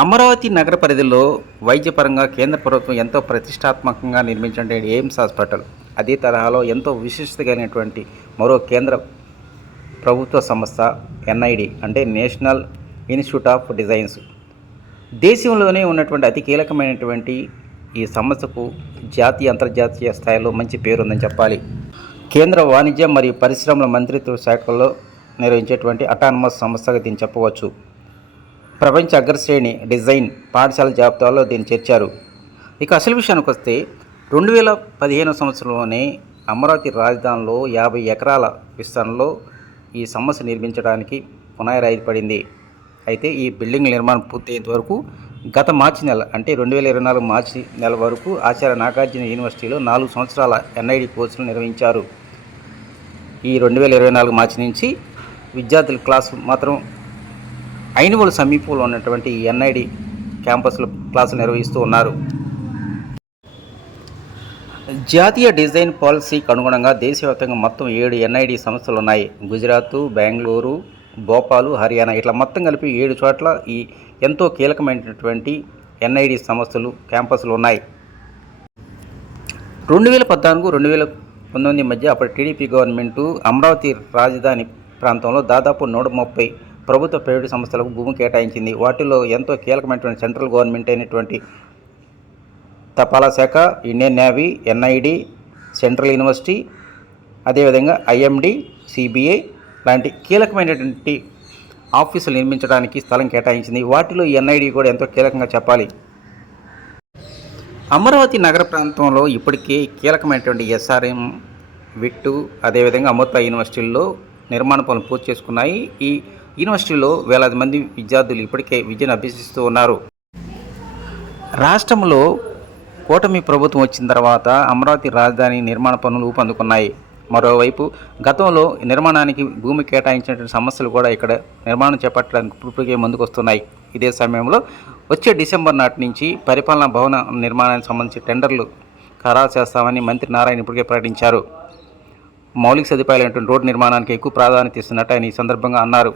అమరావతి నగర పరిధిలో వైద్యపరంగా కేంద్ర ప్రభుత్వం ఎంతో ప్రతిష్టాత్మకంగా నిర్మించిన ఎయిమ్స్ హాస్పిటల్ అదే తరహాలో ఎంతో విశిష్టత కలిగినటువంటి మరో కేంద్ర ప్రభుత్వ సంస్థ ఎన్ఐడి అంటే నేషనల్ ఇన్స్టిట్యూట్ ఆఫ్ డిజైన్స్. దేశంలోనే ఉన్నటువంటి అతి కీలకమైనటువంటి ఈ సంస్థకు జాతీయ అంతర్జాతీయ స్థాయిలో మంచి పేరుందని చెప్పాలి. కేంద్ర వాణిజ్య మరియు పరిశ్రమల మంత్రిత్వ శాఖలో నిర్వహించేటువంటి అటానమస్ సంస్థగా దీన్ని చెప్పవచ్చు. ప్రపంచ అగ్రశ్రేణి డిజైన్ పాఠశాల జాబితాలో దీన్ని చేర్చారు. ఇక అసలు విషయానికి వస్తే 2015 సంవత్సరంలోనే అమరావతి రాజధానిలో 50 ఎకరాల విస్తరణలో ఈ సంస్థ నిర్మించడానికి పునాది రాయి పడింది. అయితే ఈ బిల్డింగ్ నిర్మాణం పూర్తయ్యేంత వరకు గత మార్చి నెల అంటే 2024 మార్చి నెల వరకు ఆచార్య నాగార్జున యూనివర్సిటీలో 4 సంవత్సరాల ఎన్ఐడి కోర్సులు నిర్వహించారు. ఈ 2024 మార్చి నుంచి విద్యార్థుల క్లాసు మాత్రం ఐనుగోలు సమీపంలో ఉన్నటువంటి ఈ ఎన్ఐడి క్యాంపస్లో క్లాసులు నిర్వహిస్తూ ఉన్నారు. జాతీయ డిజైన్ పాలసీకి అనుగుణంగా దేశవ్యాప్తంగా మొత్తం 7 ఎన్ఐడి సంస్థలు ఉన్నాయి. గుజరాత్, బెంగళూరు, భోపాలు, హర్యానా ఇట్లా మొత్తం కలిపి 7 చోట్ల ఈ ఎంతో కీలకమైనటువంటి ఎన్ఐడి సంస్థలు క్యాంపస్లు ఉన్నాయి. 2014-2019 మధ్య అప్పటి టీడీపీ గవర్నమెంటు అమరావతి రాజధాని ప్రాంతంలో దాదాపు 130 ప్రభుత్వ ప్రైవేటు సంస్థలకు భూమి కేటాయించింది. వాటిలో ఎంతో కీలకమైనటువంటి సెంట్రల్ గవర్నమెంట్ అయినటువంటి తపాలా శాఖ, Indian navy, NID, central university, అదేవిధంగా ఐఎండి, సిబిఐ లాంటి కీలకమైనటువంటి ఆఫీసులు నిర్మించడానికి స్థలం కేటాయించింది. వాటిలో ఎన్ఐడి కూడా ఎంతో కీలకంగా చెప్పాలి. అమరావతి నగర ప్రాంతంలో ఇప్పటికే కీలకమైనటువంటి ఎస్ఆర్ఎం, విట్టు, అదేవిధంగా అమృత యూనివర్సిటీల్లో నిర్మాణ పనులు పూర్తి చేసుకున్నాయి. ఈ యూనివర్సిటీలో వేలాది మంది విద్యార్థులు ఇప్పటికే విద్యను అభ్యసిస్తూ ఉన్నారు. రాష్ట్రంలో కూటమి ప్రభుత్వం వచ్చిన తర్వాత అమరావతి రాజధాని నిర్మాణ పనులు ఊపందుకున్నాయి. మరోవైపు గతంలో నిర్మాణానికి భూమి కేటాయించినటువంటి సమస్యలు కూడా ఇక్కడ నిర్మాణం చేపట్టడానికి ఇప్పటికే ముందుకొస్తున్నాయి. ఇదే సమయంలో వచ్చే డిసెంబర్ నాటి నుంచి పరిపాలనా భవన నిర్మాణానికి సంబంధించి టెండర్లు ఖరారు చేస్తామని మంత్రి నారాయణ ఇప్పటికే ప్రకటించారు. మౌలిక సదుపాయాలైనటువంటి రోడ్డు నిర్మాణానికి ఎక్కువ ప్రాధాన్యత ఇస్తున్నట్టు ఆయన ఈ సందర్భంగా అన్నారు.